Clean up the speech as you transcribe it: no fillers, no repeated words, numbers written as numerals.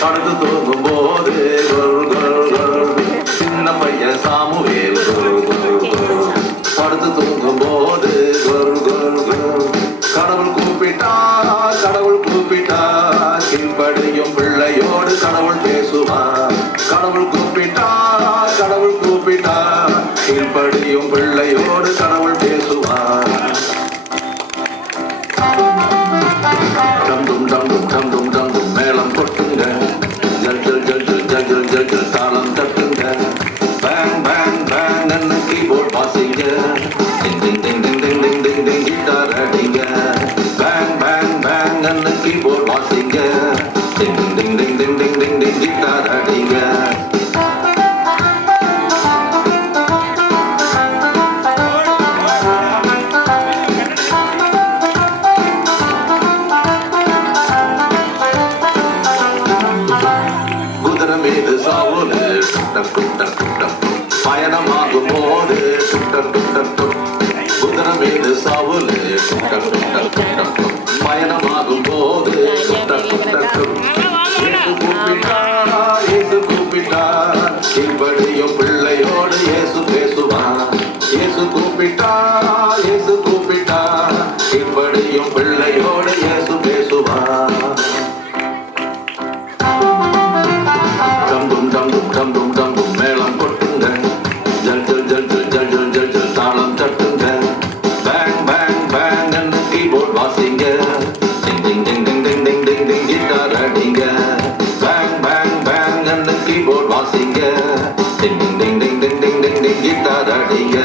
படுத்து தூங்கும் போது சின்ன பையன் சாமுவேல் படுத்து தூங்கும் போது கடவுள் கூப்பிட்டா கடவுள் கூப்பிட்டா கீழ்படியும் பிள்ளையோடு கடவுள் பேசுவார். கடவுள் கூப்பிட்டா கடவுள் கூப்பிட்டா கீழ்படியும் பிள்ளையோடு கடவுள் பேசுவார். டம்டும் டம்டும் டம்டும் டம்டும் மேளம் கொட்டுங்க, ஜல் ஜல் ஜல் ஜல் ஜல் ஜல் ஜல் ஜல் தாளம் தட்டுங்க, பேங் பேங் பேங் அன்னு கீபோர்ட் வாசிங்க, டிங் டிங் டிங் டிங் டிங் டிங் டிங் டிங் கிட்டார் அடிங்க, பேங் பேங் பேங் அன்னு கீபோர்ட் வாசிங்க, டிங் டிங் டிங் டிங் டிங் டிங் டிங் கிட்டார் அடிங்க. மீது சாவுலு டுட்டர் டுட்டர் டுட்டர் பயணமாகும் போது டுட்டர் டுட்டர் டுட்டர் குதிரை மீது சாவுலு டுட்டர் டுட்டர் டுட்டர் பயணமாகும் போது டுட்டர் டுட்டர் இயேசு கூப்பிட்டார் கீழ்படியும் பிள்ளையோடு இயேசு பேசுவார். இயேசு கூப்பிட்டார் கீழ்படியும் பிள்ளையோடு இயேசு பேசுவார். டம்டும் டம்டும் டம்டும் டம்டும் மேளம் கொட்டுங்க, ஜல் ஜல் ஜல் ஜல் ஜல் ஜல் ஜல் ஜல் தாளம் தட்டுங்க, பேங் பேங் பேங் என்று கீபோர்ட் வாசிங்க, டிங் டிங் டிங் டிங் டிங் டிங் டிங் டிங் கிட்டார் அடிங்க, பேங் பேங் பேங் என்று கீபோர்ட் வாசிங்க, டிங் டிங் டிங் டிங் டிங் டிங் டிங் டிங் கிட்டார் அடிங்க.